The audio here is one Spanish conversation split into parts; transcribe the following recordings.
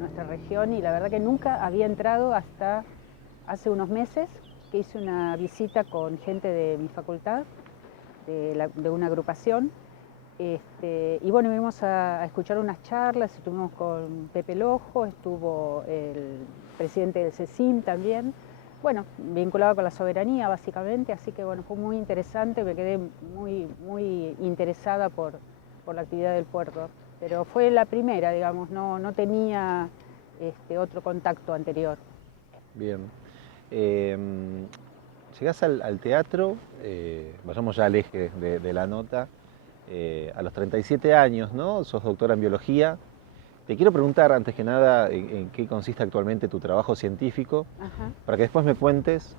nuestra región y la verdad que nunca había entrado hasta hace unos meses que hice una visita con gente de mi facultad, de una agrupación. Y bueno, vinimos a escuchar unas charlas, estuvimos con Pepe Lojo, estuvo el presidente del CECIM también, bueno, vinculado con la soberanía básicamente, así que bueno, fue muy interesante, me quedé muy interesada por la actividad del puerto, pero fue la primera, digamos, no tenía otro contacto anterior. Bien. Llegás al teatro, vayamos ya al eje de la nota, a los 37 años, ¿no? Sos doctora en biología. Te quiero preguntar, antes que nada, en qué consiste actualmente tu trabajo científico, Ajá. para que después me cuentes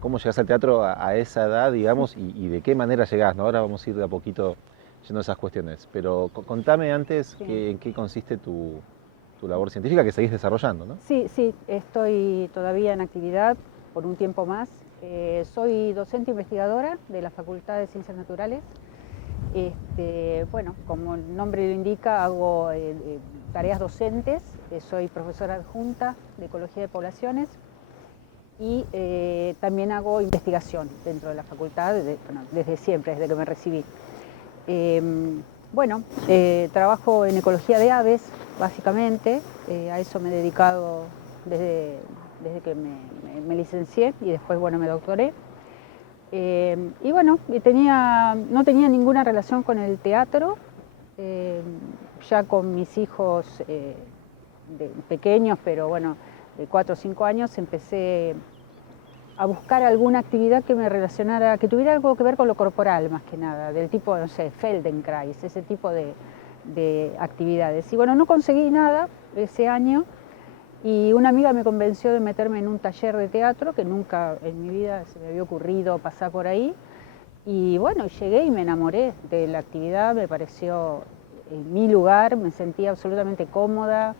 cómo llegás al teatro a esa edad, digamos, y de qué manera llegás, ¿no? Ahora vamos a ir de a poquito yendo a esas cuestiones, pero contame antes Sí. en qué consiste tu labor científica que seguís desarrollando, ¿no? Sí, sí, estoy todavía en actividad por un tiempo más. Soy docente investigadora de la Facultad de Ciencias Naturales. Bueno, como el nombre lo indica, hago tareas docentes. Soy profesora adjunta de Ecología de Poblaciones y también hago investigación dentro de la facultad, desde siempre, desde que me recibí. Bueno, trabajo en ecología de aves, básicamente, a eso me he dedicado desde que me licencié y después, bueno, me doctoré. Y bueno, no tenía ninguna relación con el teatro, ya con mis hijos pequeños, pero bueno, de 4 o 5 años, empecé a buscar alguna actividad que me relacionara, que tuviera algo que ver con lo corporal más que nada, del tipo, no sé, Feldenkrais, ese tipo de actividades. Y bueno, no conseguí nada ese año y una amiga me convenció de meterme en un taller de teatro que nunca en mi vida se me había ocurrido pasar por ahí. Y bueno, llegué y me enamoré de la actividad, me pareció mi lugar, me sentía absolutamente cómoda.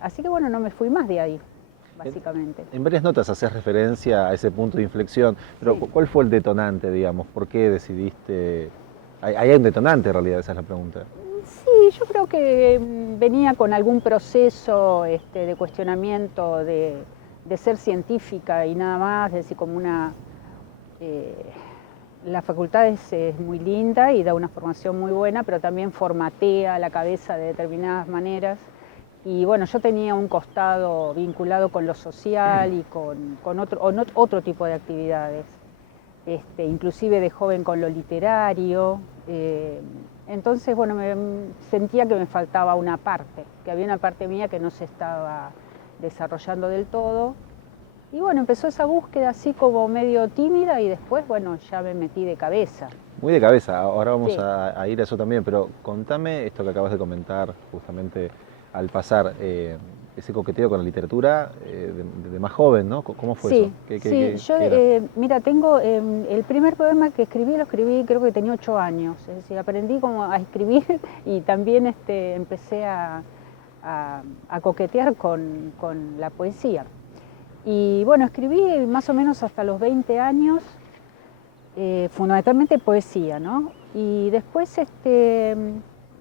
Así que bueno, no me fui más de ahí, básicamente. En varias notas haces referencia a ese punto de inflexión, pero Sí. ¿cuál fue el detonante, digamos? ¿Por qué decidiste? ¿Hay un detonante en realidad? Esa es la pregunta. Sí, yo creo que venía con algún proceso de cuestionamiento de ser científica y nada más, es decir, como eh, la facultad es muy linda y da una formación muy buena, pero también formatea la cabeza de determinadas maneras. Y bueno, yo tenía un costado vinculado con lo social y con otro tipo de actividades. Inclusive de joven con lo literario. Entonces, bueno, sentía que me faltaba una parte, que había una parte mía que no se estaba desarrollando del todo. Y bueno, empezó esa búsqueda así como medio tímida y después, bueno, ya me metí de cabeza. Muy de cabeza, ahora vamos Sí. a ir a eso también, pero contame esto que acabas de comentar justamente al pasar, ese coqueteo con la literatura de más joven, ¿no? ¿Cómo fue eso? Sí, sí, yo, ¿Qué era? mira, tengo el primer poema que lo escribí creo que tenía 8 años, es decir, aprendí como a escribir y también empecé a coquetear con la poesía. Y bueno, escribí más o menos hasta los 20 años, fundamentalmente poesía, ¿no? Y después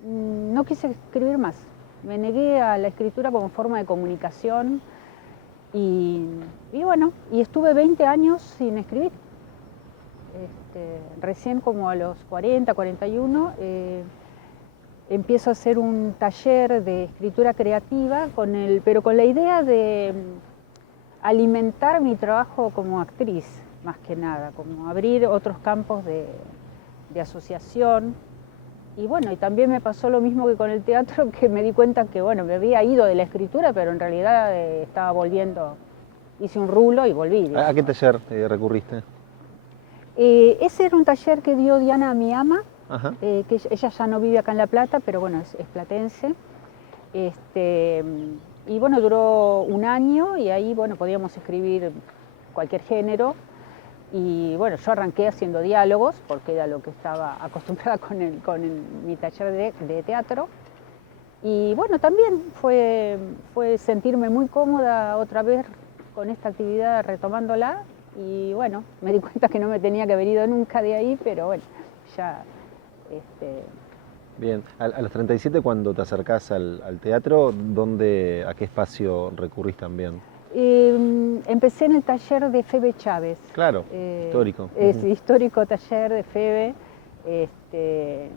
no quise escribir más, me negué a la escritura como forma de comunicación. Y, y bueno, y estuve 20 años sin escribir. Recién como a los 40, 41, empiezo a hacer un taller de escritura creativa, pero con la idea de alimentar mi trabajo como actriz, más que nada, como abrir otros campos de asociación. Y bueno, y también me pasó lo mismo que con el teatro, que me di cuenta que, bueno, me había ido de la escritura, pero en realidad estaba volviendo. Hice un rulo y volví, ¿A digamos. qué taller recurriste? Ese era un taller que dio Diana Miama, Ajá. que ella ya no vive acá en La Plata, pero bueno, es platense. Este, y bueno, duró un año y ahí, bueno, podíamos escribir cualquier género. Y bueno, yo arranqué haciendo diálogos, porque era lo que estaba acostumbrada mi taller de teatro. Y bueno, también fue sentirme muy cómoda otra vez con esta actividad retomándola y bueno, me di cuenta que no me tenía que haber ido nunca de ahí, pero bueno, ya Bien, a los 37 cuando te acercás al teatro, ¿a qué espacio recurrís también? Empecé en el taller de Febe Chávez. Claro, histórico. Es histórico taller de Febe.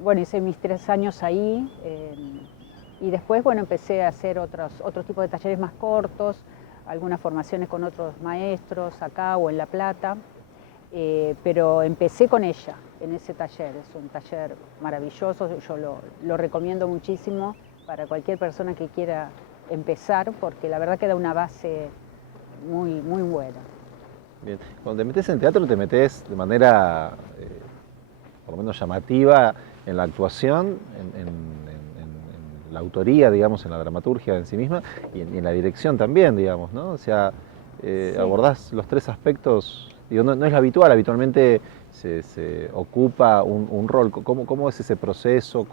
Bueno, hice mis 3 años ahí. Y después, bueno, empecé a hacer otros tipos de talleres más cortos, algunas formaciones con otros maestros acá o en La Plata. Pero empecé con ella en ese taller. Es un taller maravilloso, yo lo recomiendo muchísimo para cualquier persona que quiera empezar, porque la verdad que da una base muy, muy buena. Bien, cuando te metes en teatro te metes de manera por lo menos llamativa en la actuación, en la autoría, digamos, en la dramaturgia en sí misma y en la dirección también, digamos, ¿no? O sea, Sí. abordás los 3 aspectos, digo, no es lo habitual, habitualmente se ocupa un rol. ¿Cómo es ese proceso?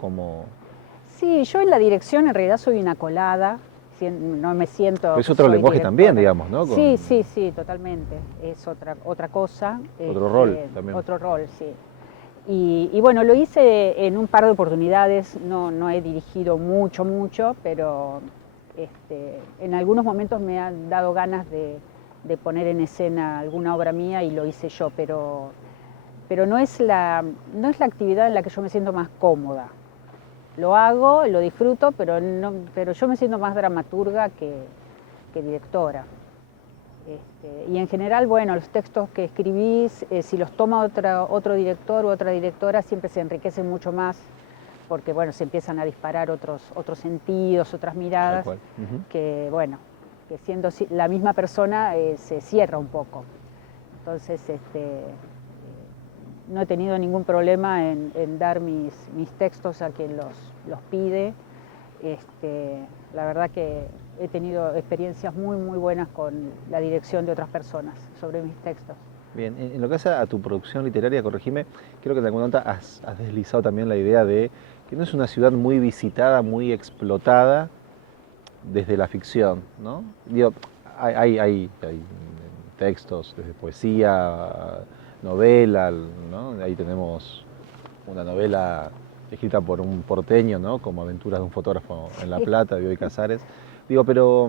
Sí, yo en la dirección en realidad soy una colada, no me siento... Pero es otro lenguaje directora. también, digamos, ¿no? Sí, totalmente, es otra cosa. Otro rol también. Otro rol, sí. Y bueno, lo hice en un par de oportunidades, no he dirigido mucho, pero en algunos momentos me han dado ganas de poner en escena alguna obra mía y lo hice yo, pero no es la actividad en la que yo me siento más cómoda. Lo hago, lo disfruto, pero yo me siento más dramaturga que directora. Y en general, bueno, los textos que escribís, si los toma otro director u otra directora, siempre se enriquecen mucho más, porque bueno, se empiezan a disparar otros sentidos, otras miradas, que bueno, que siendo la misma persona se cierra un poco. Entonces, no he tenido ningún problema en dar mis textos a quien los pide. La verdad que he tenido experiencias muy buenas con la dirección de otras personas sobre mis textos. Bien, en lo que hace a tu producción literaria, corregime, creo que de alguna nota has deslizado también la idea de que no es una ciudad muy visitada, muy explotada desde la ficción, ¿no? Digo, hay textos desde poesía, novela, ¿no? Ahí tenemos una novela escrita por un porteño, ¿no? Como Aventuras de un fotógrafo en La Plata, de Bioy Casares. Digo, pero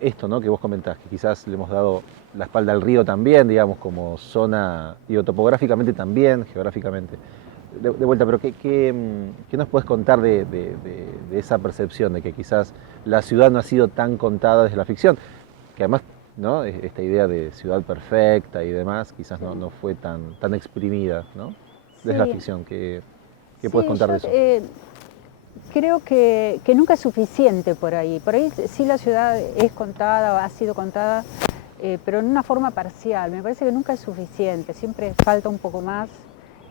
esto, ¿no? Que vos comentás, que quizás le hemos dado la espalda al río también, digamos, como zona, digo, topográficamente también, geográficamente. De vuelta, pero ¿qué nos puedes contar de esa percepción de que quizás la ciudad no ha sido tan contada desde la ficción? Que además, ¿no? Esta idea de ciudad perfecta y demás quizás no fue tan exprimida, ¿no? Desde la ficción. ¿Qué puedes contar de eso? Creo que nunca es suficiente por ahí. Por ahí sí la ciudad es contada o ha sido contada, pero en una forma parcial. Me parece que nunca es suficiente, siempre falta un poco más.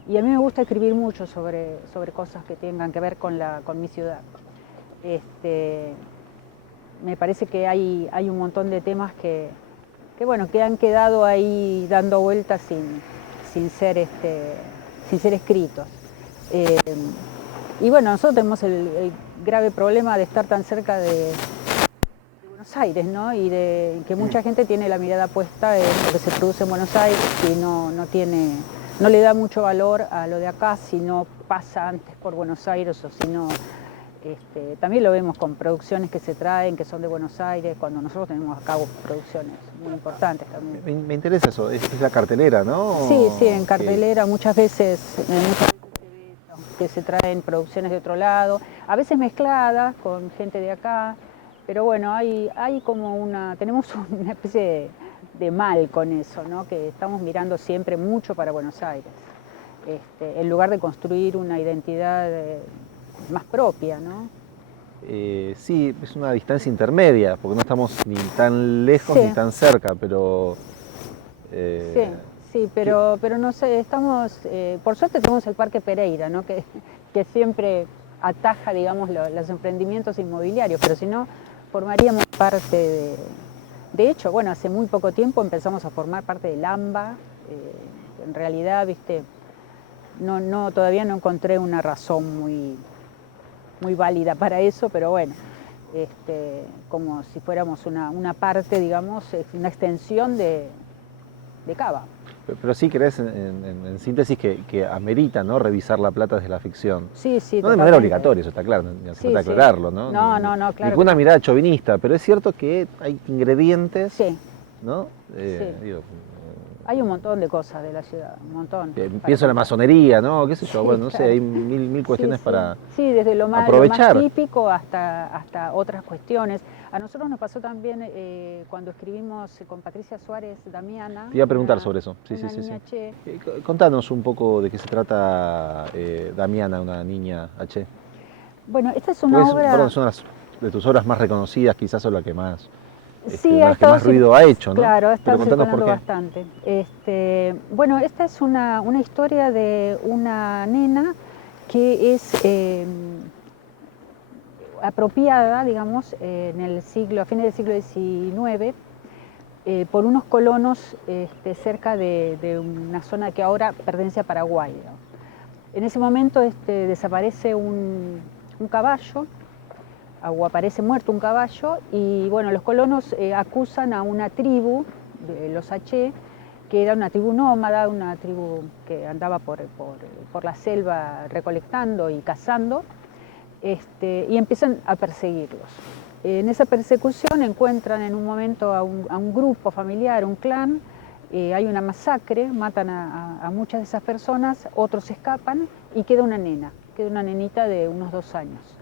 Y a mí me gusta escribir mucho sobre cosas que tengan que ver con mi ciudad. Me parece que hay un montón de temas que han quedado ahí dando vueltas sin ser escritos. Y bueno, nosotros tenemos el grave problema de estar tan cerca de Buenos Aires, ¿no? Y de que mucha gente tiene la mirada puesta en lo que se produce en Buenos Aires y no le da mucho valor a lo de acá si no pasa antes por Buenos Aires o si no. También lo vemos con producciones que se traen, que son de Buenos Aires, cuando nosotros tenemos a cabo producciones muy importantes también. Me interesa eso, es la cartelera, ¿no? Sí, en cartelera muchas veces se ve que se traen producciones de otro lado, a veces mezcladas con gente de acá, pero bueno, hay como tenemos una especie de mal con eso, ¿no? Que estamos mirando siempre mucho para Buenos Aires, en lugar de construir una identidad más propia, ¿no? Sí, es una distancia intermedia, porque no estamos ni tan lejos ni tan cerca, pero... Sí, pero no sé, estamos, por suerte tenemos el Parque Pereira, ¿no? que siempre ataja, digamos, los emprendimientos inmobiliarios, pero si no, formaríamos parte de hecho, bueno, hace muy poco tiempo empezamos a formar parte del AMBA, en realidad, viste, todavía no encontré una razón muy válida para eso, pero bueno, como si fuéramos una parte, digamos, una extensión de Cava. Pero sí crees en síntesis que amerita, ¿no?, revisar La Plata desde la ficción. Sí, sí, No de manera totalmente. obligatoria, eso está claro, ni hace Sí, falta sí. aclararlo, ¿no? No, Ni claro con que una no. mirada chauvinista, pero es cierto que hay ingredientes, Sí, ¿no? sí. Digo, Hay un montón de cosas de la ciudad, un montón para pienso en la contar. masonería, ¿no? ¿Qué sé yo? Sí, Bueno, no sé, claro. hay mil Sí, cuestiones sí. para Sí, desde lo más aprovechar. típico hasta otras cuestiones. A nosotros nos pasó también cuando escribimos con Patricia Suárez Damiana, Te iba a preguntar sobre eso. Sí, una sí, sí, sí. niña Che. Contanos un poco de qué se trata Damiana, una niña H. Bueno, esta es una Pues, perdón, obra. son las de tus obras más reconocidas, quizás o la que más, Sí, una de las que más ruido ha hecho, ¿no? claro, ha Pero estado contanos por circulando qué. bastante. Bueno, esta es una historia de una nena que es apropiada, digamos, a fines del siglo XIX, por unos colonos cerca de una zona que ahora pertenece a Paraguay, ¿no? En ese momento desaparece un caballo, o aparece muerto un caballo, y bueno, los colonos acusan a una tribu, de los H, que era una tribu nómada, una tribu que andaba por la selva recolectando y cazando, y empiezan a perseguirlos. En esa persecución encuentran en un momento a un grupo familiar, un clan, hay una masacre, matan a muchas de esas personas, otros escapan y queda una nenita de unos 2 años.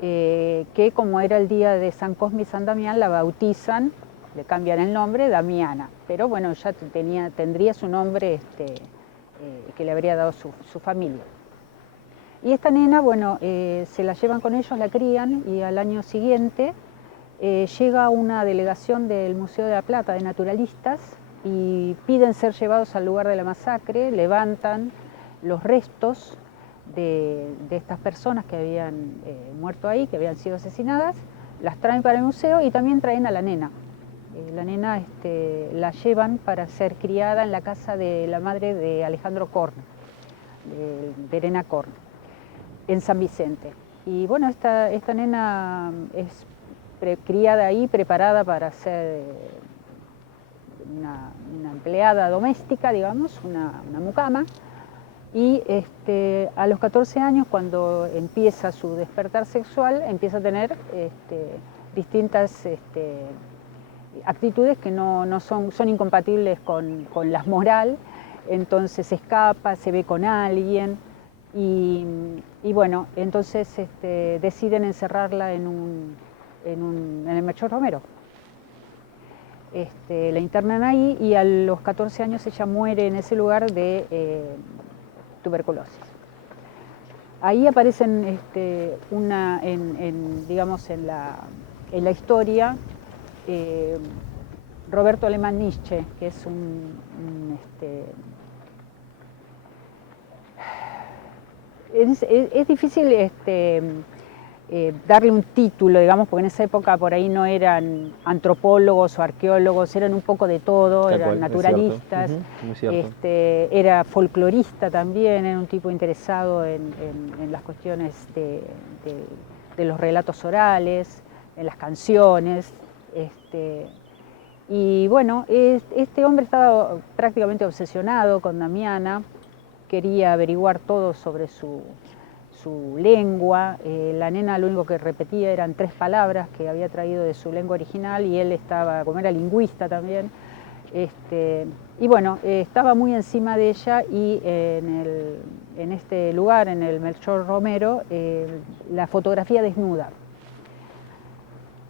Que como era el día de San Cosme y San Damián, la bautizan, le cambian el nombre, Damiana, pero bueno, ya tendría su nombre que le habría dado su familia. Y esta nena, bueno, se la llevan con ellos, la crían, y al año siguiente llega una delegación del Museo de la Plata de naturalistas y piden ser llevados al lugar de la masacre, levantan los restos de estas personas que habían muerto ahí, que habían sido asesinadas, las traen para el museo y también traen a la nena. La nena la llevan para ser criada en la casa de la madre de Alejandro Korn, de Elena Korn, en San Vicente. Y bueno, esta nena es criada ahí, preparada para ser una empleada doméstica, digamos, una mucama. Y a los 14 años, cuando empieza su despertar sexual, empieza a tener distintas actitudes que son incompatibles con la moral. Entonces escapa, se ve con alguien y bueno, entonces deciden encerrarla en el Melchor Romero. La internan ahí y a los 14 años ella muere en ese lugar de tuberculosis. Ahí aparecen digamos en la historia Roberto Alemán Nietzsche, que es es difícil darle un título, digamos, porque en esa época por ahí no eran antropólogos o arqueólogos, eran un poco de todo, eran naturalistas, era folclorista también, era un tipo interesado en las cuestiones de los relatos orales, en las canciones. Y bueno, este hombre estaba prácticamente obsesionado con Damiana, quería averiguar todo sobre su lengua. La nena lo único que repetía eran 3 palabras que había traído de su lengua original y él como era lingüista también, y bueno, estaba muy encima de ella y en este lugar, en el Melchor Romero, la fotografía desnuda.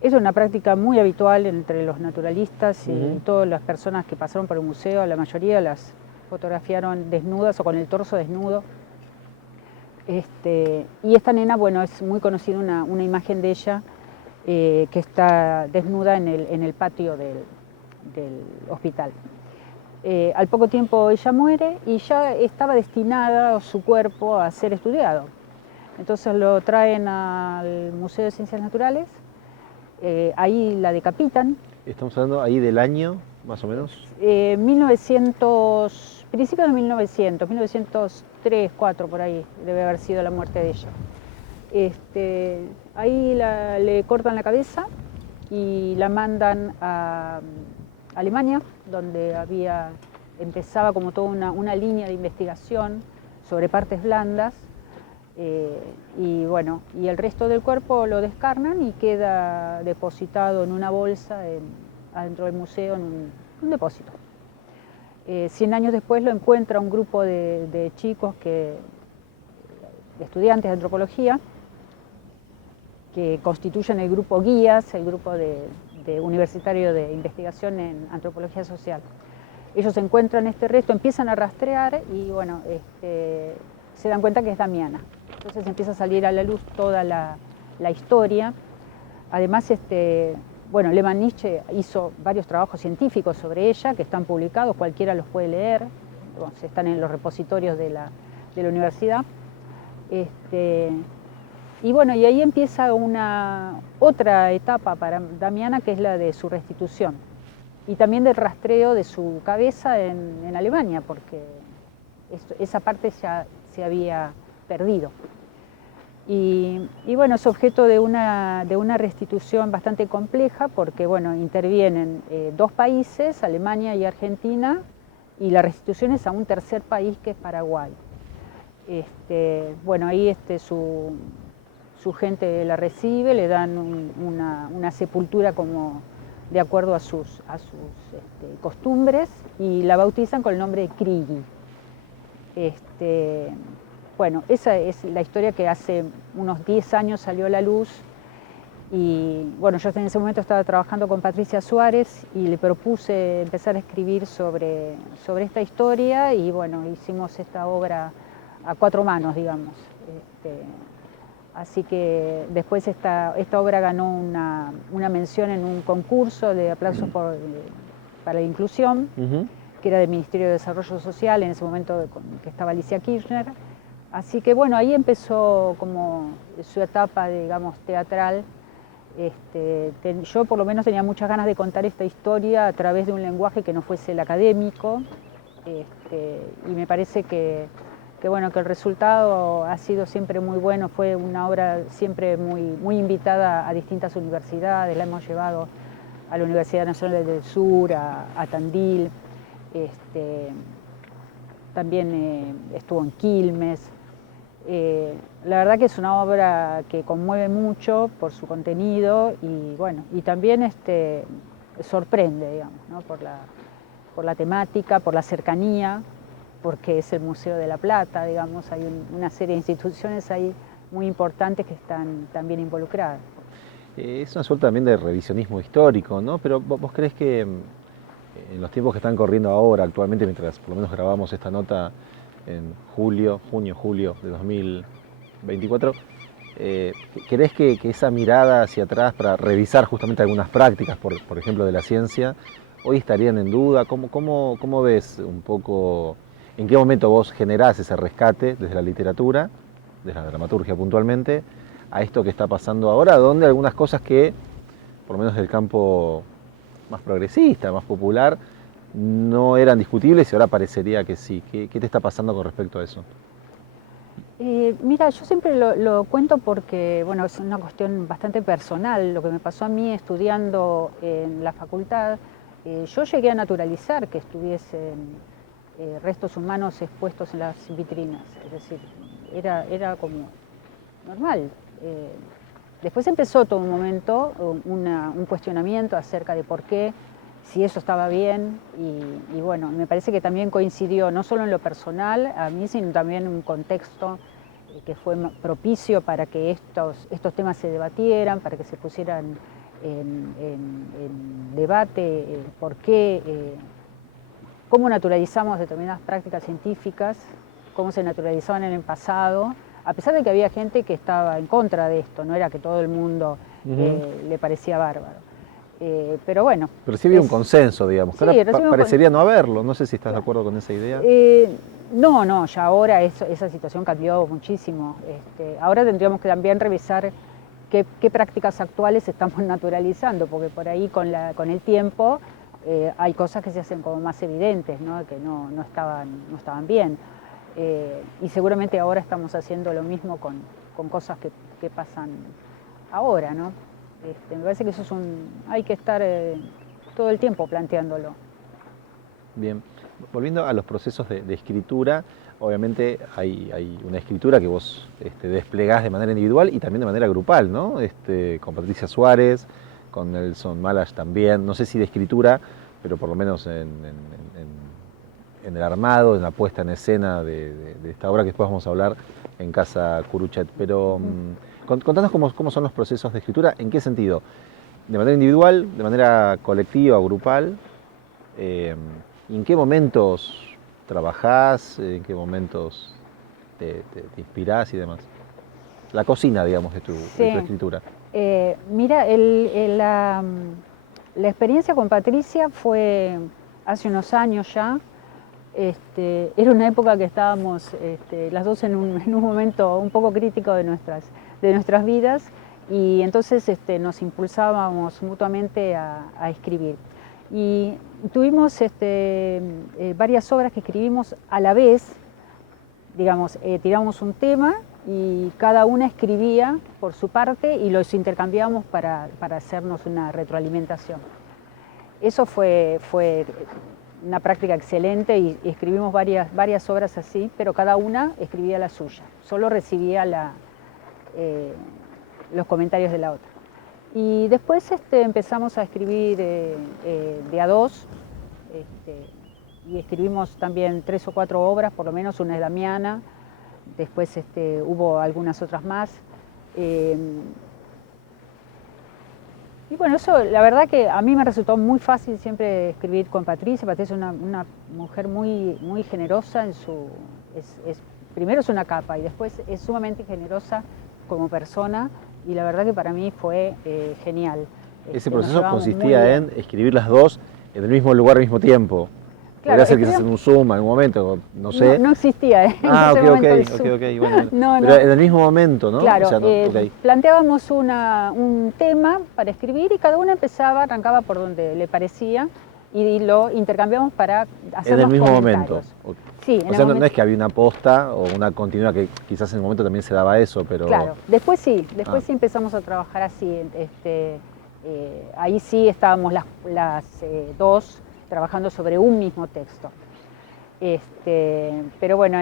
Es una práctica muy habitual entre los naturalistas y todas las personas que pasaron por el museo, la mayoría las fotografiaron desnudas o con el torso desnudo. Y esta nena, bueno, es muy conocida una imagen de ella que está desnuda en el patio del hospital. Al poco tiempo ella muere y ya estaba destinada su cuerpo a ser estudiado. Entonces lo traen al Museo de Ciencias Naturales, ahí la decapitan. Estamos hablando ahí del año, más o menos. 1900, principios de 1903, 4 por ahí debe haber sido la muerte de ella. Ahí le cortan la cabeza y la mandan a Alemania, donde había empezaba como toda una línea de investigación sobre partes blandas, y bueno, y el resto del cuerpo lo descarnan y queda depositado en una bolsa adentro del museo, en un depósito. 100 años después lo encuentra un grupo de chicos, de estudiantes de antropología, que constituyen el grupo Guías, el grupo universitario de investigación en antropología social. Ellos encuentran este resto, empiezan a rastrear y bueno, se dan cuenta que es Damiana. Entonces empieza a salir a la luz toda la historia. Además, bueno, Lehmann-Nitsche hizo varios trabajos científicos sobre ella que están publicados, cualquiera los puede leer, están en los repositorios de la universidad. Y bueno, y ahí empieza otra etapa para Damiana, que es la de su restitución y también del rastreo de su cabeza en Alemania, porque esa parte ya se había perdido. Y bueno, es objeto de una restitución bastante compleja, porque bueno, intervienen 2 países, Alemania y Argentina, y la restitución es a un tercer país, que es Paraguay. Bueno, ahí su gente la recibe, le dan una sepultura como de acuerdo a sus costumbres, y la bautizan con el nombre de Krigi. Bueno, esa es la historia que hace unos 10 años salió a la luz, y bueno, yo en ese momento estaba trabajando con Patricia Suárez y le propuse empezar a escribir sobre esta historia, y bueno, hicimos esta obra a 4 manos, digamos. Así que después esta obra ganó una mención en un concurso de aplausos para la inclusión, que era del Ministerio de Desarrollo Social, en ese momento que estaba Alicia Kirchner. Así que bueno, ahí empezó como su etapa, digamos, teatral. Yo por lo menos tenía muchas ganas de contar esta historia a través de un lenguaje que no fuese el académico, y me parece que bueno, que el resultado ha sido siempre muy bueno. Fue una obra siempre muy invitada a distintas universidades. La hemos llevado a la Universidad Nacional del Sur, a Tandil, también estuvo en Quilmes. La verdad que es una obra que conmueve mucho por su contenido, y bueno, y también sorprende, digamos, ¿no? por la temática, por la cercanía, porque es el Museo de la Plata, digamos, hay una serie de instituciones ahí muy importantes que están también involucradas. Es una suerte también de revisionismo histórico, ¿no? Pero ¿vos creés que en los tiempos que están corriendo ahora, actualmente, mientras por lo menos grabamos esta nota en junio, julio de 2024, ¿creés que esa mirada hacia atrás para revisar justamente algunas prácticas, por ejemplo, de la ciencia, hoy estarían en duda? ¿Cómo ves un poco, en qué momento vos generás ese rescate desde la literatura, desde la dramaturgia puntualmente, a esto que está pasando ahora, donde algunas cosas que, por lo menos del campo más progresista, más popular, no eran discutibles y ahora parecería que sí? ¿Qué te está pasando con respecto a eso? Mira, yo siempre lo cuento porque, bueno, es una cuestión bastante personal. Lo que me pasó a mí estudiando en la facultad, yo llegué a naturalizar que estuviesen restos humanos expuestos en las vitrinas, es decir, era como normal. Después empezó todo un momento, un cuestionamiento acerca de por qué, si eso estaba bien, y bueno, me parece que también coincidió no solo en lo personal a mí, sino también en un contexto que fue propicio para que estos temas se debatieran, para que se pusieran en debate por qué, cómo naturalizamos determinadas prácticas científicas, cómo se naturalizaban en el pasado, a pesar de que había gente que estaba en contra de esto, no era que todo el mundo le parecía bárbaro. Pero bueno. Pero sí había un consenso, digamos, que sí, ahora parecería no haberlo. No sé si estás de acuerdo con esa idea. No, ya ahora esa situación cambió muchísimo. Ahora tendríamos que también revisar qué prácticas actuales estamos naturalizando, porque por ahí con el tiempo hay cosas que se hacen como más evidentes, ¿no? Que no estaban bien. Y seguramente ahora estamos haciendo lo mismo con cosas que pasan ahora, ¿no? Me parece que eso hay que estar todo el tiempo planteándolo. Bien. Volviendo a los procesos de escritura, obviamente hay una escritura que vos desplegás de manera individual y también de manera grupal, ¿no? Con Patricia Suárez, con Nelson Malash también, no sé si de escritura, pero por lo menos en el armado, en la puesta en escena de esta obra que después vamos a hablar en Casa Curuchet. Pero contanos cómo son los procesos de escritura, ¿en qué sentido? ¿De manera individual, de manera colectiva o grupal? ¿Y en qué momentos trabajás? ¿En qué momentos te inspirás y demás? La cocina, digamos, de tu escritura. Mira, la experiencia con Patricia fue hace unos años ya. Era una época que estábamos las dos en un momento un poco crítico de nuestras vidas, y entonces nos impulsábamos mutuamente a escribir. Y tuvimos varias obras que escribimos a la vez, digamos, tiramos un tema y cada una escribía por su parte y los intercambiábamos para hacernos una retroalimentación. Eso fue una práctica excelente y escribimos varias obras así, pero cada una escribía la suya, solo recibía los comentarios de la otra. Y después empezamos a escribir de a dos, y escribimos también 3 o 4 obras, por lo menos una de Damiana, después hubo algunas otras más. Y bueno, eso la verdad que a mí me resultó muy fácil siempre escribir con Patricia. Patricia es una mujer muy generosa primero es una capa y después es sumamente generosa como persona, y la verdad que para mí fue genial. Ese proceso consistía en escribir las dos en el mismo lugar al mismo tiempo. Claro, podría ser quizás en un Zoom en algún momento, no sé. No existía, en ese momento ok, bueno. No, pero en el mismo momento, ¿no? Claro, O sea, planteábamos un tema para escribir y cada uno arrancaba por donde le parecía y lo intercambiamos para hacer en el mismo comentarios. momento. Sí, o sea, no es que había una posta o una continuidad, que quizás en el momento también se daba eso, pero... Claro, después sí empezamos a trabajar así. Ahí sí estábamos las dos trabajando sobre un mismo texto. Pero bueno,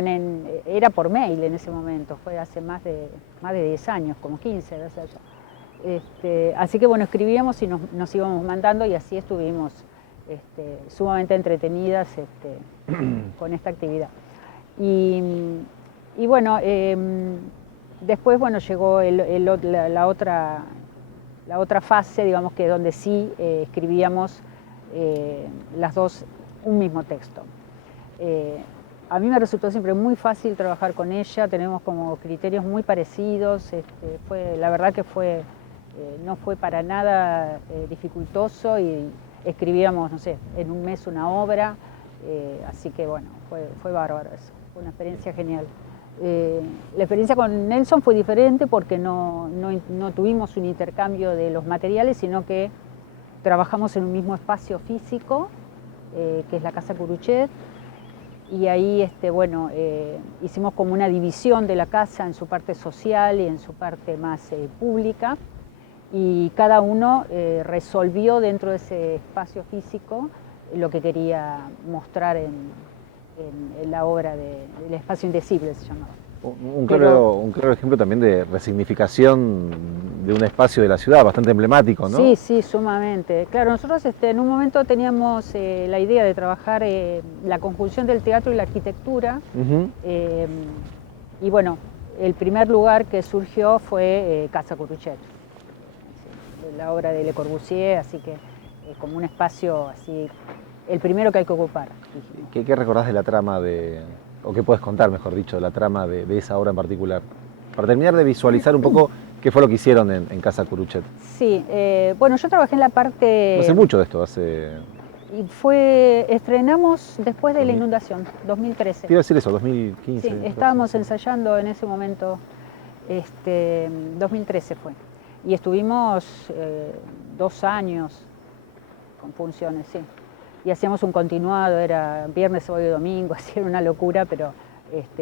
era por mail en ese momento, fue hace más de 10 años, como 15, debe ser ya. Así que bueno, escribíamos y nos íbamos mandando y así estuvimos sumamente entretenidas con esta actividad. Y bueno, después bueno, llegó la otra fase, digamos, que donde sí escribíamos las dos un mismo texto. A mí me resultó siempre muy fácil trabajar con ella, tenemos como criterios muy parecidos, la verdad que no fue para nada dificultoso y escribíamos, no sé, en un mes una obra, así que bueno, fue bárbaro eso, fue una experiencia genial. La experiencia con Nelson fue diferente porque no tuvimos un intercambio de los materiales, sino que trabajamos en un mismo espacio físico, que es la Casa Curuchet, y ahí bueno, hicimos como una división de la casa en su parte social y en su parte más pública, y cada uno resolvió dentro de ese espacio físico lo que quería mostrar en la obra del espacio indecible, se llamaba. Un claro ejemplo también de resignificación de un espacio de la ciudad, bastante emblemático, ¿no? Sí, sumamente. Claro, nosotros en un momento teníamos la idea de trabajar la conjunción del teatro y la arquitectura, y bueno, el primer lugar que surgió fue Casa Curuchet, la obra de Le Corbusier, así que como un espacio así, el primero que hay que ocupar. ¿Qué recordás de la trama o qué puedes contar, mejor dicho, de la trama de esa obra en particular? Para terminar de visualizar un poco qué fue lo que hicieron en Casa Curuchet. Sí, bueno, yo trabajé en la parte... No hace mucho de esto, estrenamos después de la inundación, 2013. Te iba a decir eso, 2015. Sí, estábamos ensayando en ese momento, 2013 fue. Y estuvimos 2 años con funciones, sí. Y hacíamos un continuado, era viernes, sábado y domingo, así era una locura, pero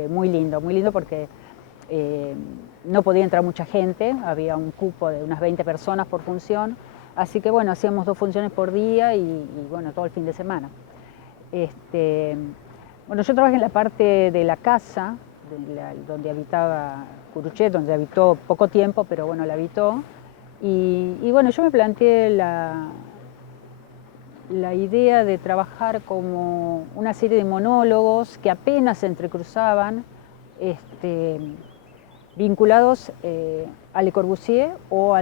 muy lindo porque no podía entrar mucha gente, había un cupo de unas 20 personas por función, así que bueno, hacíamos 2 funciones por día y bueno, todo el fin de semana. Bueno, yo trabajé en la parte de la casa, donde habitaba Curuchet, donde habitó poco tiempo, pero bueno, la habitó. Y bueno, yo me planteé la idea de trabajar como una serie de monólogos que apenas se entrecruzaban, vinculados a Le Corbusier o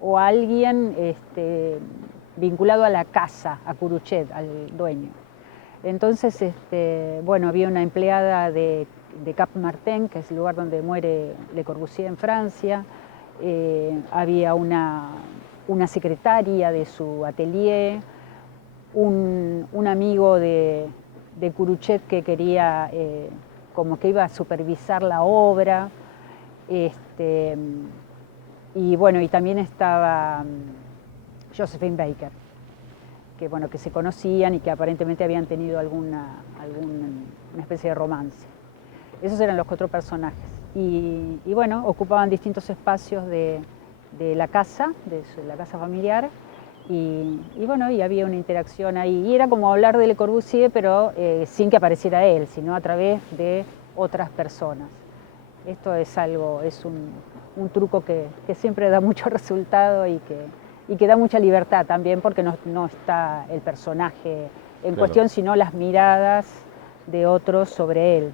o a alguien vinculado a la casa, a Curuchet, al dueño. Entonces, bueno, había una empleada de Cap Martin, que es el lugar donde muere Le Corbusier en Francia. Había una secretaria de su atelier, un amigo de Curuchet que quería, como que iba a supervisar la obra. Y bueno, y también estaba Josephine Baker, que, bueno, que se conocían y que aparentemente habían tenido alguna especie de romance. Esos eran los 4 personajes. Y bueno, ocupaban distintos espacios de la casa, de la casa familiar. Y bueno, y había una interacción ahí. Y era como hablar de Le Corbusier, pero sin que apareciera él, sino a través de otras personas. Esto es un truco que siempre da mucho resultado y que da mucha libertad también, porque no está el personaje en cuestión, sino las miradas de otros sobre él.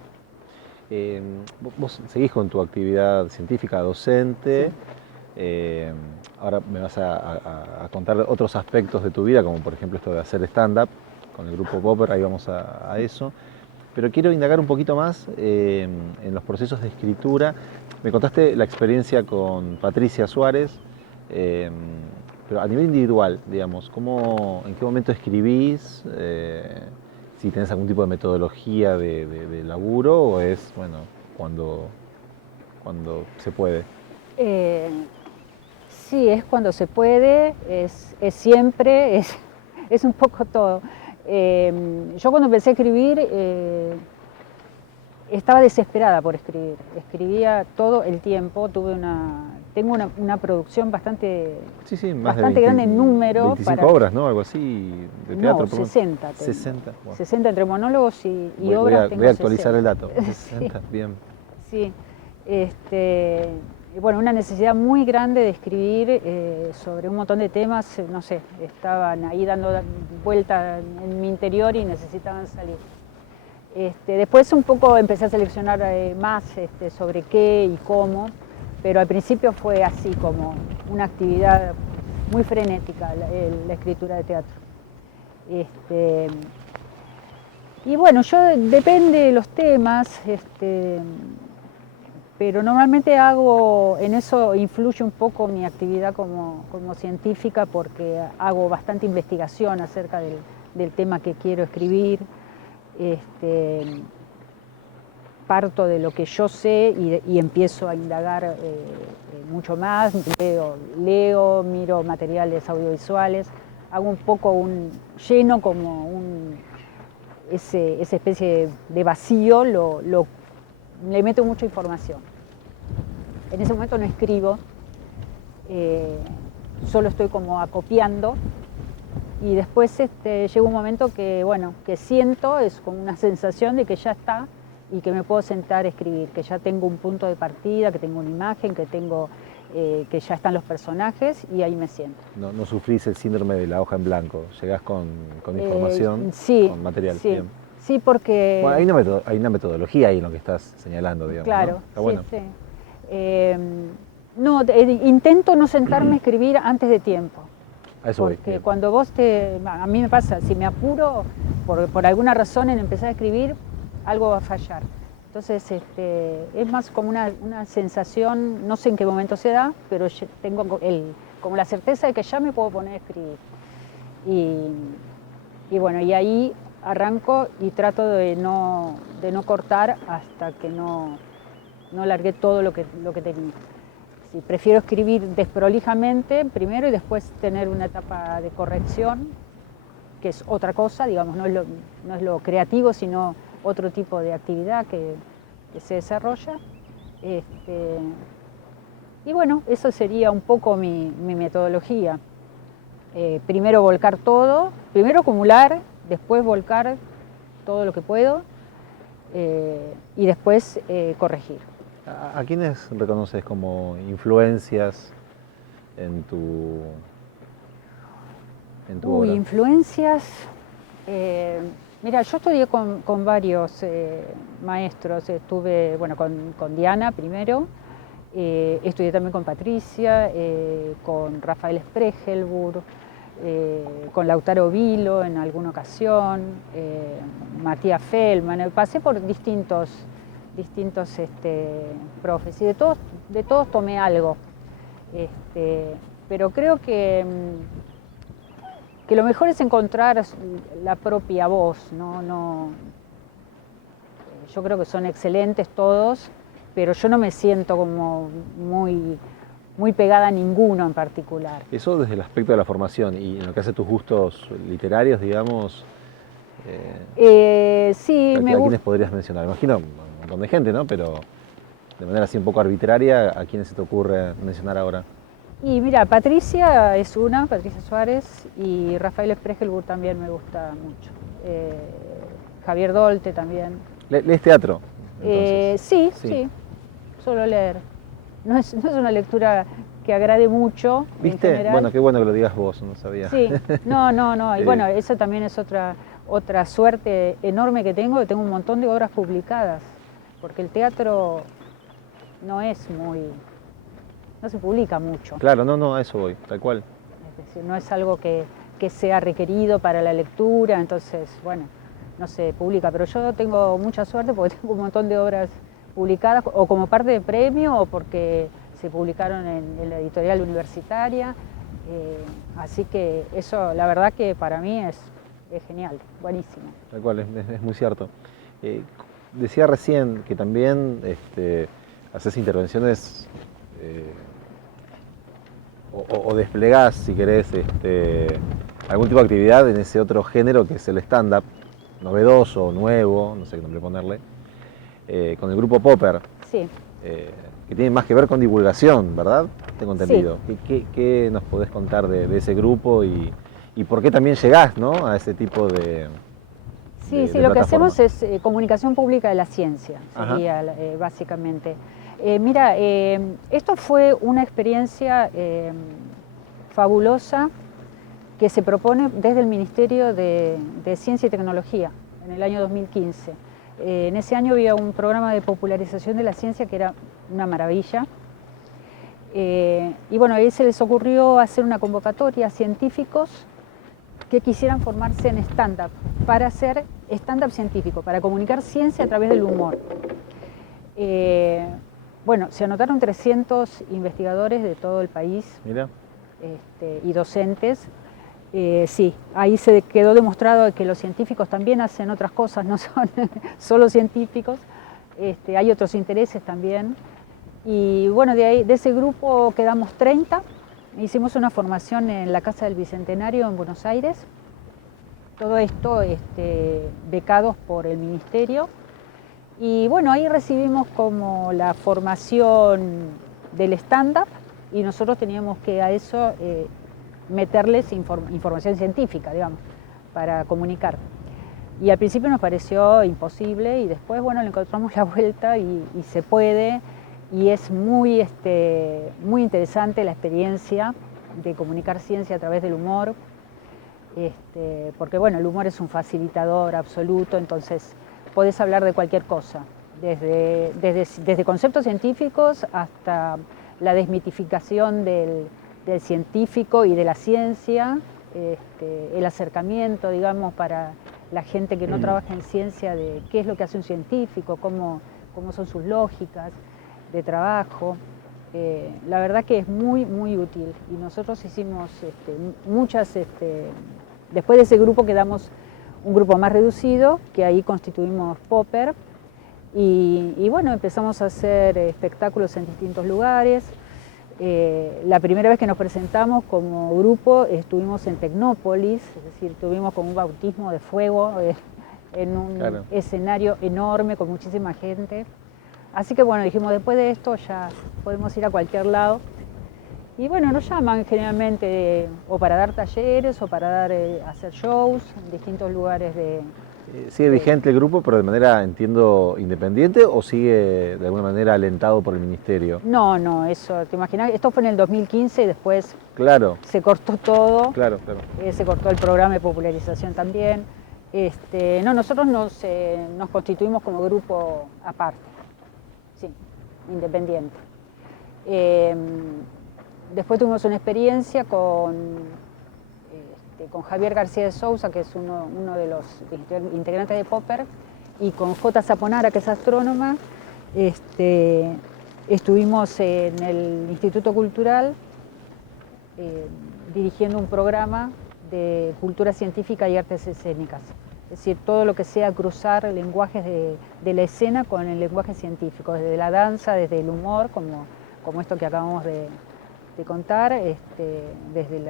Vos seguís con tu actividad científica docente. Sí. Ahora me vas a contar otros aspectos de tu vida, como por ejemplo esto de hacer stand-up con el grupo Popper, ahí vamos a eso. Pero quiero indagar un poquito más en los procesos de escritura. Me contaste la experiencia con Patricia Suárez, pero a nivel individual, digamos, ¿en qué momento escribís? Si tenés algún tipo de metodología de laburo o es, bueno, cuando se puede. Sí, es cuando se puede, es siempre, es un poco todo. Yo cuando empecé a escribir estaba desesperada por escribir. Escribía todo el tiempo, tengo una producción bastante, más bastante de 20, grande en número. 25 obras, ¿no? Algo así de teatro. No, 60 tengo. 60. Wow. 60 entre monólogos y obras. Voy a actualizar 60. el dato. 60, sí. Bien. Sí. Bueno, una necesidad muy grande de escribir sobre un montón de temas, no sé, estaban ahí dando vuelta en mi interior y necesitaban salir. Después un poco empecé a seleccionar más sobre qué y cómo, pero al principio fue así como una actividad muy frenética la escritura de teatro. Y bueno, yo depende de los temas, pero normalmente en eso influye un poco mi actividad como científica, porque hago bastante investigación acerca del tema que quiero escribir. Parto de lo que yo sé y empiezo a indagar mucho más, leo, miro materiales audiovisuales, hago un poco lleno como esa especie de vacío, le meto mucha información. En ese momento no escribo, solo estoy como acopiando. Y después llega un momento que, bueno, que siento, es como una sensación de que ya está y que me puedo sentar a escribir, que ya tengo un punto de partida, que tengo una imagen, que ya están los personajes y ahí me siento. No sufrís el síndrome de la hoja en blanco, llegás con información, sí, con material. Sí, bien. Sí, porque... Bueno, hay una metodología ahí en lo que estás señalando, digamos. Claro, ¿no? Está bueno. Sí. No, intento no sentarme a escribir antes de tiempo. A eso voy. Porque cuando a mí me pasa, si me apuro por alguna razón en empezar a escribir, algo va a fallar. Entonces es más como una sensación, no sé en qué momento se da, pero tengo como la certeza de que ya me puedo poner a escribir. Y bueno, y ahí arranco y trato de no cortar hasta que no largué todo lo que tenía. Sí, prefiero escribir desprolijamente primero y después tener una etapa de corrección, que es otra cosa, digamos, no es lo creativo, sino otro tipo de actividad que se desarrolla. Y bueno, eso sería un poco mi metodología. primero volcar todo, primero acumular, después volcar todo lo que puedo y después corregir. ¿A quiénes reconoces como influencias en tu obra? Influencias. Mira, yo estudié con varios maestros. Estuve con Diana primero, estudié también con Patricia, con Rafael Spregelburg, con Lautaro Vilo en alguna ocasión, Matías Feldman. Pasé por distintos profes y de todos tomé algo. Pero creo que lo mejor es encontrar la propia voz, ¿no? Yo creo que son excelentes todos, pero yo no me siento como muy pegada a ninguno en particular. Eso desde el aspecto de la formación y en lo que hace tus gustos literarios, digamos. Sí, ¿A quiénes podrías mencionar? Imagino un montón de gente, ¿no? Pero de manera así un poco arbitraria, ¿a quiénes se te ocurre mencionar ahora? Y mira, Patricia es una, Patricia Suárez, y Rafael Spregelburg también me gusta mucho. Javier Dolte también. ¿Lees teatro? Sí, solo leer. No es una lectura que agrade mucho. ¿Viste? En general. Bueno, qué bueno que lo digas vos, no sabía. Sí, no. Y bueno, eso también es otra suerte enorme que tengo un montón de obras publicadas, porque el teatro no se publica mucho. Claro, no, a eso voy, tal cual. Es decir, no es algo que sea requerido para la lectura, entonces, bueno, no se publica. Pero yo tengo mucha suerte porque tengo un montón de obras publicadas, o como parte de premio, o porque se publicaron en la editorial universitaria. Así que eso, la verdad que para mí es genial, buenísimo. Tal cual, es muy cierto. Decía recién que también haces intervenciones o desplegás, si querés, algún tipo de actividad en ese otro género que es el stand-up, novedoso, nuevo, no sé qué nombre ponerle, con el grupo Popper. Sí. Que tiene más que ver con divulgación, ¿verdad? Tengo entendido. Sí. ¿Qué nos podés contar de ese grupo y por qué también llegás, ¿no?, a ese tipo de Sí, lo que hacemos es comunicación pública de la ciencia, sería básicamente. Mira, esto fue una experiencia fabulosa que se propone desde el Ministerio de Ciencia y Tecnología en el año 2015. En ese año había un programa de popularización de la ciencia que era una maravilla. Y bueno, ahí se les ocurrió hacer una convocatoria a científicos que quisieran formarse en stand-up, para hacer stand-up científico, para comunicar ciencia a través del humor. Bueno, se anotaron 300 investigadores de todo el país. Mira. Y docentes. Sí, ahí se quedó demostrado que los científicos también hacen otras cosas, no son solo científicos. Hay otros intereses también. Y bueno, de ese grupo quedamos 30. Hicimos una formación en la Casa del Bicentenario en Buenos Aires. Todo esto becados por el Ministerio. Y bueno, ahí recibimos como la formación del stand-up y nosotros teníamos que a eso meterles información científica, digamos, para comunicar. Y al principio nos pareció imposible y después, bueno, le encontramos la vuelta y se puede. Y es muy interesante la experiencia de comunicar ciencia a través del humor, porque bueno, el humor es un facilitador absoluto, entonces podés hablar de cualquier cosa, desde conceptos científicos hasta la desmitificación del científico y de la ciencia, el acercamiento, digamos, para la gente que no trabaja en ciencia, de qué es lo que hace un científico, cómo son sus lógicas de trabajo. La verdad que es muy útil y nosotros hicimos muchas, después de ese grupo quedamos un grupo más reducido, que ahí constituimos Popper y bueno, empezamos a hacer espectáculos en distintos lugares. La primera vez que nos presentamos como grupo estuvimos en Tecnópolis, es decir, tuvimos como un bautismo de fuego en un escenario enorme con muchísima gente. Así que bueno, dijimos, después de esto ya podemos ir a cualquier lado. Y bueno, nos llaman generalmente o para dar talleres o para hacer shows en distintos lugares de... ¿Sigue vigente el grupo, pero de manera, entiendo, independiente o sigue de alguna manera alentado por el ministerio? No, no, eso, te imaginas, esto fue en el 2015 y después Claro, se cortó todo, claro, claro. se cortó el programa de popularización también. No, nosotros nos constituimos como grupo aparte, sí, independiente. Después tuvimos una experiencia con Javier García de Sousa, que es uno de los integrantes de Popper, y con J. Zaponara, que es astrónoma. Estuvimos en el Instituto Cultural dirigiendo un programa de cultura científica y artes escénicas. Es decir, todo lo que sea cruzar lenguajes de la escena con el lenguaje científico, desde la danza, desde el humor, como esto que acabamos de contar, desde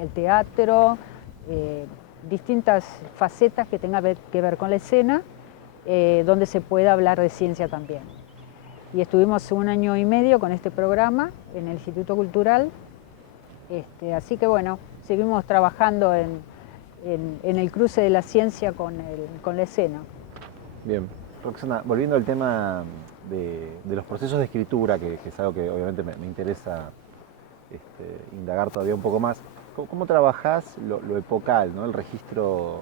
el teatro, distintas facetas que tengan que ver con la escena, donde se pueda hablar de ciencia también. Y estuvimos 1 año y medio con este programa en el Instituto Cultural, así que bueno, seguimos trabajando en el cruce de la ciencia con la escena. Bien. Roxana, volviendo al tema de los procesos de escritura, que es algo que obviamente me interesa indagar todavía un poco más, ¿cómo trabajás lo epocal, ¿no? El registro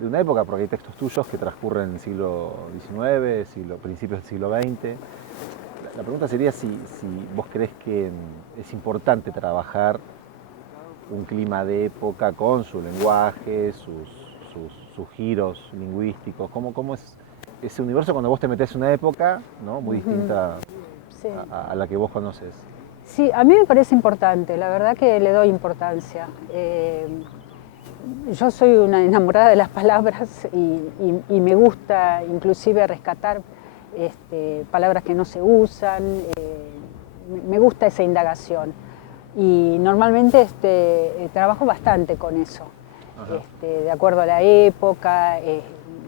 de una época? Porque hay textos tuyos que transcurren en el siglo XIX, principios del siglo XX. La pregunta sería si vos crees que es importante trabajar un clima de época con su lenguaje, sus giros lingüísticos. ¿Cómo es ese universo cuando vos te metés en una época, ¿no? Muy distinta Sí. a la que vos conoces? Sí, a mí me parece importante, la verdad que le doy importancia. Yo soy una enamorada de las palabras y me gusta inclusive rescatar palabras que no se usan, me gusta esa indagación. Y normalmente trabajo bastante con eso, de acuerdo a la época.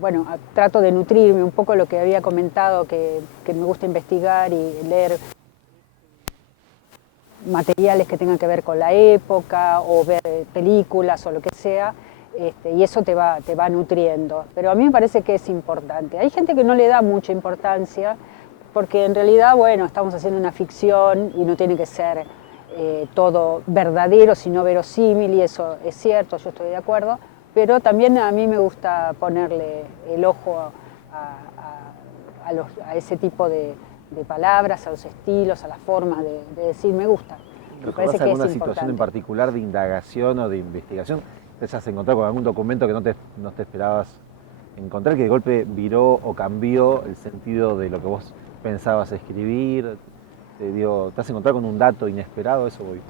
Bueno, trato de nutrirme un poco de lo que había comentado, que me gusta investigar y leer materiales que tengan que ver con la época o ver películas o lo que sea, y eso te va nutriendo. Pero a mí me parece que es importante. Hay gente que no le da mucha importancia porque en realidad, bueno, estamos haciendo una ficción y no tiene que ser todo verdadero, sino verosímil, y eso es cierto, yo estoy de acuerdo, pero también a mí me gusta ponerle el ojo a ese tipo de palabras, a los estilos, a las formas de decir, me gusta. Me parece que alguna es situación en importante. particular de indagación o de investigación? ¿Te has encontrado con algún documento que no te esperabas encontrar, que de golpe viró o cambió el sentido de lo que vos pensabas escribir? ¿Te has encontrado con un dato inesperado? Eso voy.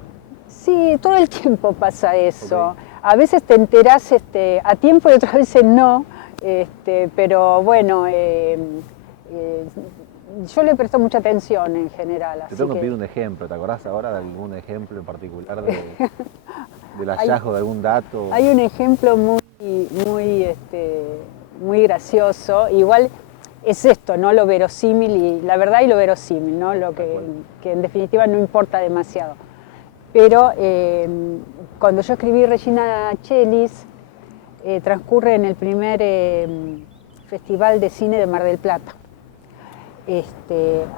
Sí, todo el tiempo pasa eso. Okay. A veces te enterás a tiempo y otras veces no, pero bueno, yo le presto mucha atención en general. Te tengo que pedir un ejemplo. ¿Te acordás ahora de algún ejemplo en particular del hallazgo de algún dato? Hay un ejemplo muy gracioso. Igual es esto, ¿no? Lo verosímil y la verdad y lo verosímil, ¿no? Lo que en definitiva no importa demasiado. Pero cuando yo escribí Regina Celis, transcurre en el primer Festival de Cine de Mar del Plata.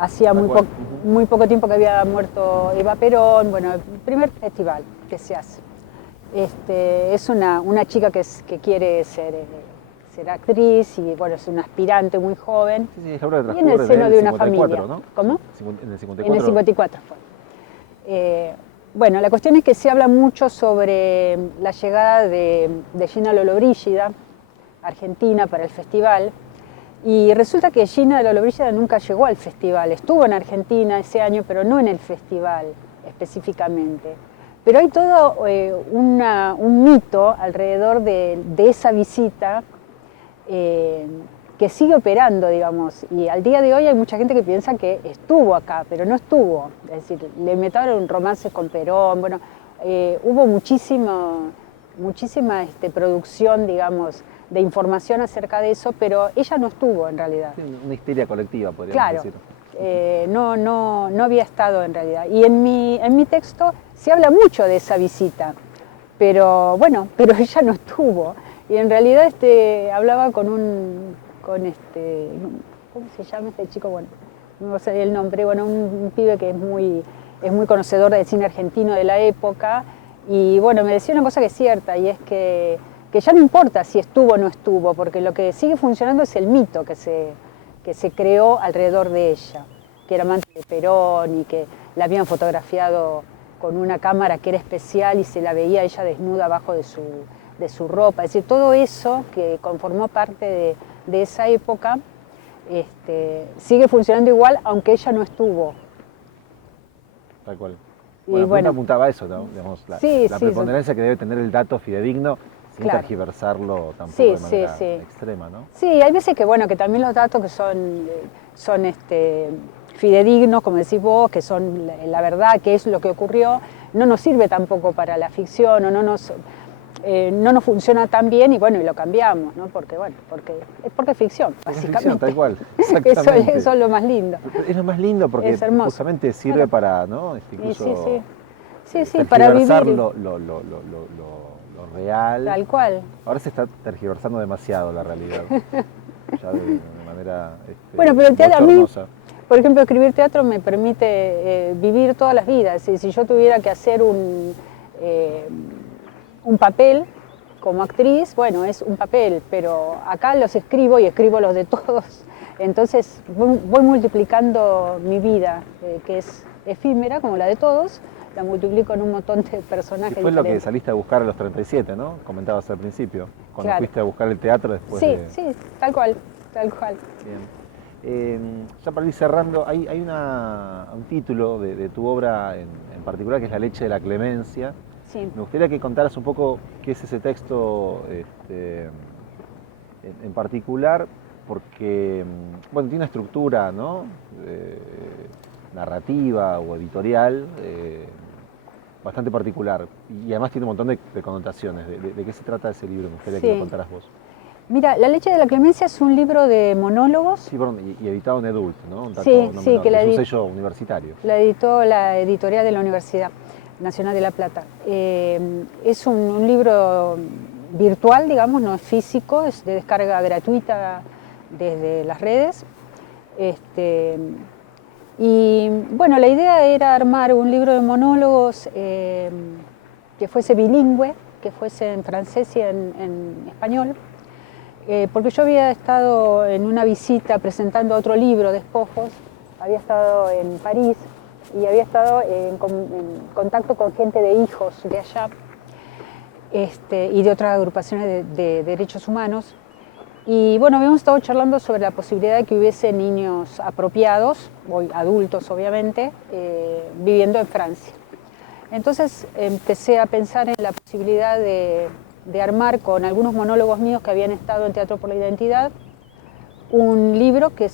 Hacía muy poco tiempo que había muerto Eva Perón, bueno, el primer festival que se hace. Es una chica que quiere ser actriz y bueno, es una aspirante muy joven. Sí, es obra que y en el seno de una familia. ¿No? ¿Cómo? En el 54. En el 54 fue. Bueno, la cuestión es que se habla mucho sobre la llegada de Gina Lollobrigida, Argentina, para el festival. Y resulta que Gina Lollobrigida nunca llegó al festival. Estuvo en Argentina ese año, pero no en el festival específicamente. Pero hay todo un mito alrededor de esa visita que sigue operando, digamos. Y al día de hoy hay mucha gente que piensa que estuvo acá, pero no estuvo. Es decir, le metieron romances con Perón. Bueno, hubo muchísima producción, digamos, de información acerca de eso, pero ella no estuvo en realidad. Una histeria colectiva, podríamos decir. no había estado en realidad. Y en mi texto se habla mucho de esa visita, pero bueno, pero ella no estuvo. Y en realidad hablaba con ¿cómo se llama este chico? Bueno, no sé el nombre, bueno, un pibe que es muy conocedor del cine argentino de la época, y bueno, me decía una cosa que es cierta, y es que ya no importa si estuvo o no estuvo, porque lo que sigue funcionando es el mito que se creó alrededor de ella, que era amante de Perón y que la habían fotografiado con una cámara que era especial y se la veía ella desnuda abajo de su ropa. Es decir, todo eso que conformó parte de esa época sigue funcionando igual, aunque ella no estuvo. Tal cual. Y Bueno, apuntaba a eso, ¿no? Digamos, la preponderancia que debe tener el dato fidedigno sin tergiversarlo tampoco de manera extrema, ¿no? Sí, hay veces que también los datos que son fidedignos, como decís vos, que son la verdad, que es lo que ocurrió, no nos sirve tampoco para la ficción o no nos funciona tan bien y bueno, y lo cambiamos, ¿no? Porque es ficción, básicamente. Es ficción, tal cual, exactamente. Eso es lo más lindo. Es lo más lindo porque justamente sirve para, ¿no? Incluso sí, para vivir lo real. Tal cual. Ahora se está tergiversando demasiado la realidad, ya de manera bueno, pero el teatro, a mí, bochornosa. por ejemplo, escribir teatro me permite vivir todas las vidas. Si yo tuviera que hacer un papel como actriz, bueno, es un papel, pero acá los escribo y escribo los de todos. Entonces voy multiplicando mi vida, que es efímera como la de todos, la multiplico en un montón de personajes. Y fue lo que saliste a buscar a los 37, ¿no? Comentabas al principio, cuando fuiste a buscar el teatro después Sí, tal cual. Bien. Ya para ir cerrando, hay un título de tu obra en particular que es La leche de la clemencia. Sí. Me gustaría que contaras un poco qué es ese texto en particular, porque bueno, tiene una estructura, ¿no? Narrativa o editorial bastante particular y además tiene un montón de connotaciones. ¿De qué se trata ese libro? Me gustaría que lo contaras vos. Mira, La leche de la clemencia es un libro de monólogos. Sí, perdón, y editado en Edult, ¿no? Un sí, que es un sello universitario. La editó la editorial de la Universidad Nacional de La Plata. Es un libro virtual, digamos, no es físico, es de descarga gratuita desde las redes. Y bueno, la idea era armar un libro de monólogos que fuese bilingüe, que fuese en francés y en español, porque yo había estado en una visita presentando otro libro, Despojos, había estado en París y había estado en contacto con gente de hijos de allá y de otras agrupaciones de derechos humanos. Y bueno, habíamos estado charlando sobre la posibilidad de que hubiese niños apropiados, hoy adultos obviamente, viviendo en Francia. Entonces empecé a pensar en la posibilidad de armar con algunos monólogos míos que habían estado en Teatro por la Identidad un libro que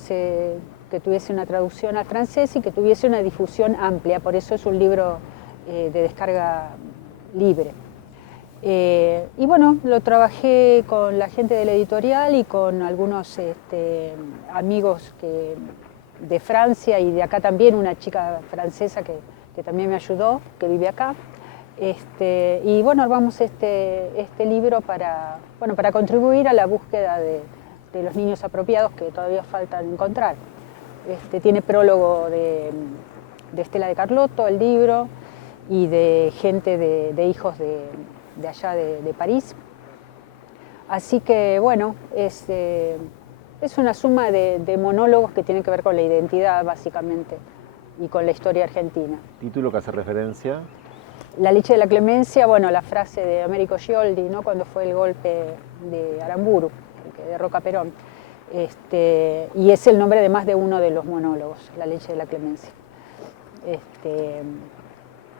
tuviese una traducción al francés y que tuviese una difusión amplia, por eso es un libro de descarga libre. Y bueno, lo trabajé con la gente de la editorial y con algunos amigos de Francia y de acá también, una chica francesa que también me ayudó, que vive acá. Y bueno, armamos este libro para contribuir a la búsqueda de los niños apropiados que todavía faltan encontrar. Tiene prólogo de Estela de Carlotto, el libro, y de gente de hijos de allá de París. Así que bueno, es una suma de monólogos que tienen que ver con la identidad básicamente y con la historia argentina. ¿Título que hace referencia? La leche de la clemencia, bueno, la frase de Américo Scioldi, ¿no? Cuando fue el golpe de Aramburu, el que derroca a Perón. Y es el nombre de más de uno de los monólogos, La leche de la clemencia.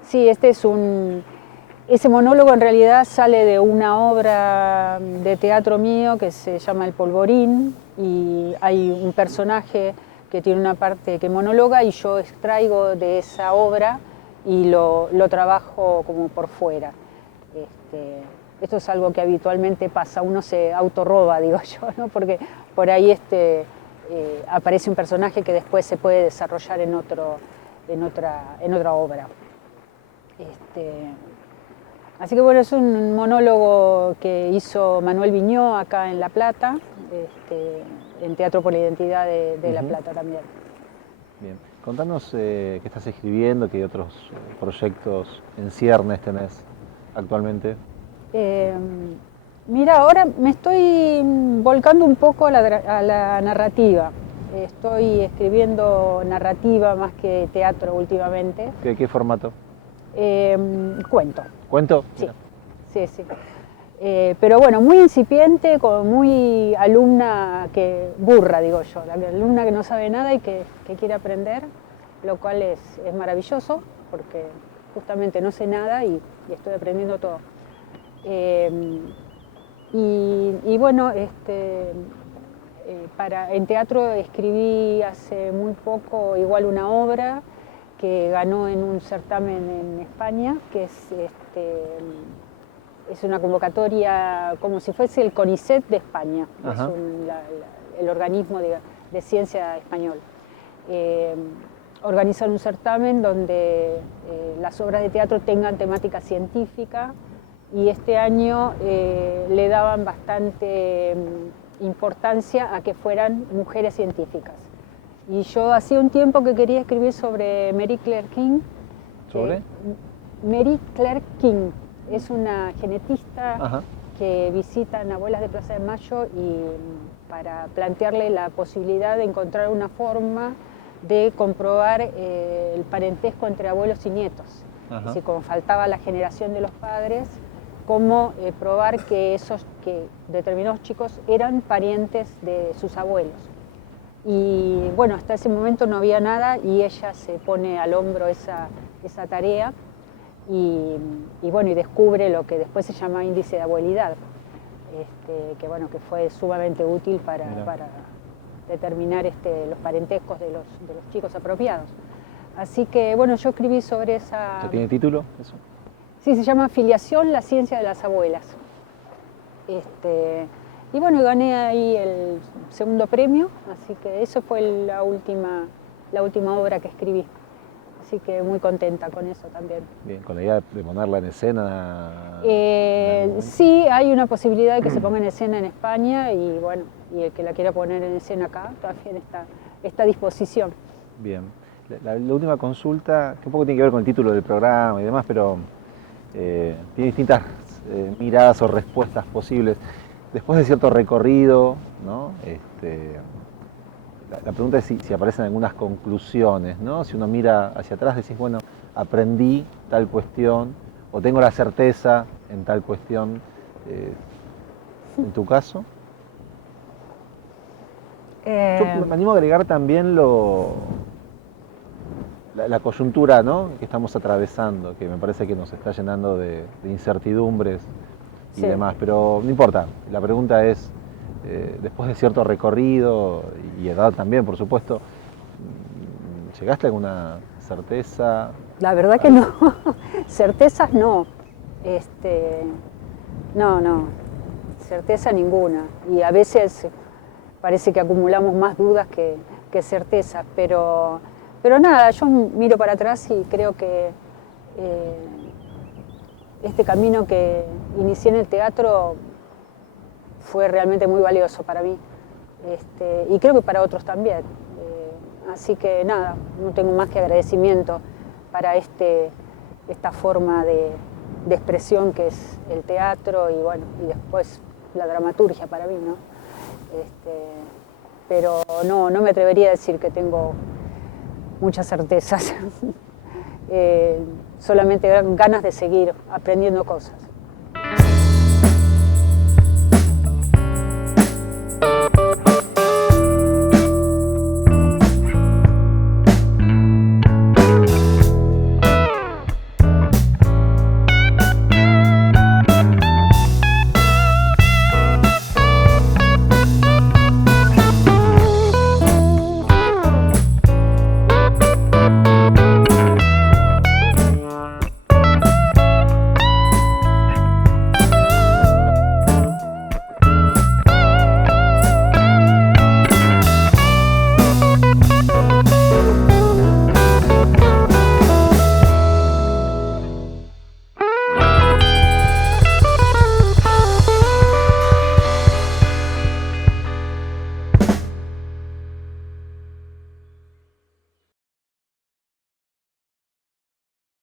Sí, ese monólogo en realidad sale de una obra de teatro mío que se llama El Polvorín y hay un personaje que tiene una parte que monologa y yo extraigo de esa obra y lo trabajo como por fuera. Esto es algo que habitualmente pasa, uno se autorroba, digo yo, ¿no? Porque por ahí aparece un personaje que después se puede desarrollar en otra obra. Así que bueno, es un monólogo que hizo Manuel Viñó acá en La Plata, en Teatro por la Identidad de La Plata también. Bien, contanos qué estás escribiendo, qué otros proyectos en ciernes tenés actualmente. Mira, ahora me estoy volcando un poco a la narrativa. Estoy escribiendo narrativa más que teatro últimamente. ¿Qué formato? Cuento. ¿Cuento? Sí, sí. Pero bueno, muy incipiente, muy alumna burra, digo yo, la alumna que no sabe nada y que quiere aprender, lo cual es maravilloso, porque justamente no sé nada y estoy aprendiendo todo. Y bueno, en teatro escribí hace muy poco igual una obra que ganó en un certamen en España, que es una convocatoria como si fuese el CONICET de España, es el organismo de ciencia español. Organizan un certamen donde las obras de teatro tengan temática científica, y este año le daban bastante importancia a que fueran mujeres científicas. Y yo hacía un tiempo que quería escribir sobre Mary Claire King. ¿Sobre? Mary Claire King es una genetista que visita a abuelas de Plaza de Mayo y para plantearle la posibilidad de encontrar una forma de comprobar el parentesco entre abuelos y nietos. Es decir, como faltaba la generación de los padres, cómo probar que determinados chicos eran parientes de sus abuelos. Y bueno, hasta ese momento no había nada y ella se pone al hombro esa tarea y bueno, y descubre lo que después se llama índice de abuelidad, que bueno, que fue sumamente útil para determinar los parentescos de los chicos apropiados. Así que bueno, yo escribí sobre esa... ¿Ya tiene título eso? Sí, se llama Filiación, la ciencia de las abuelas. Y bueno, gané ahí el segundo premio, así que eso fue la última obra que escribí. Así que muy contenta con eso también. Bien, con la idea de ponerla en escena. Sí, hay una posibilidad de que se ponga en escena en España y bueno, y el que la quiera poner en escena acá también está a disposición. Bien, la última consulta, que un poco tiene que ver con el título del programa y demás, pero tiene distintas miradas o respuestas posibles. Después de cierto recorrido, ¿no? La pregunta es si aparecen algunas conclusiones, ¿no? Si uno mira hacia atrás, decís, bueno, aprendí tal cuestión, o tengo la certeza en tal cuestión. ¿En tu caso? Yo me animo a agregar también la coyuntura, ¿no?, que estamos atravesando, que me parece que nos está llenando de incertidumbres y demás, pero no importa. La pregunta es, después de cierto recorrido y edad también, por supuesto, ¿llegaste a alguna certeza? La verdad que no, certezas no, no, certeza ninguna, y a veces parece que acumulamos más dudas que certezas, pero nada, yo miro para atrás y creo que este camino que inicié en el teatro fue realmente muy valioso para mí, y creo que para otros también. Así que nada, no tengo más que agradecimiento para esta forma de expresión que es el teatro y bueno, y después la dramaturgia para mí, ¿no? Pero no me atrevería a decir que tengo muchas certezas, solamente ganas de seguir aprendiendo cosas.